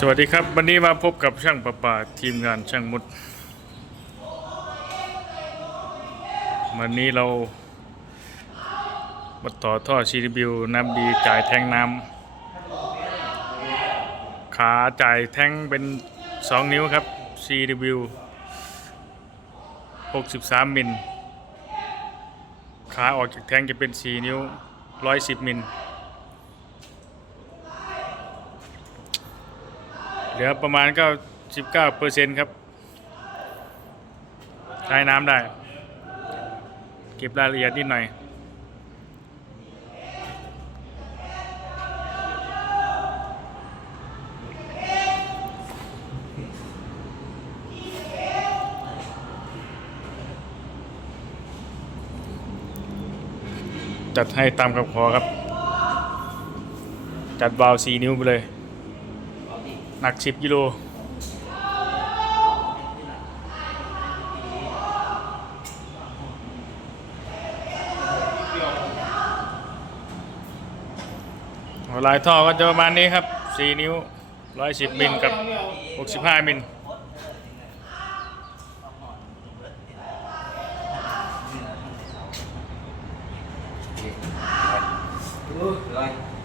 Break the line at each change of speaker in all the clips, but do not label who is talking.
สวัสดีครับ วันนี้มาพบกับช่างประปาทีมงานช่างมุด วันนี้เรามาต่อท่อ CW น้ำดีจ่ายแทงน้ำขาจ่ายแทงเป็น 2 นิ้วครับ CW 63 มิล ขาออกจากแทงจะเป็น 4 นิ้ว 110 มิล เหลือประมาณก็19เปอร์เซ็นต์ครับ ใช้น้ำได้ เก็บรายละเอียดนิดหน่อยจัดให้ตามคำขอครับ จัดวาล์ว4นิ้วไปเลย หนัก 10กิโลลายท่อก็จะประมาณนี้ครับ 4 นิ้ว 110 มิลกับ 65 มิล
rồi lấy được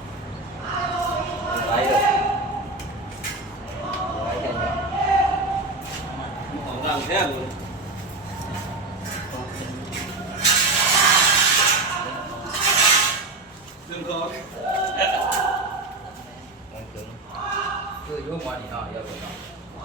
两天都。认。这以后管你啊，要不
要？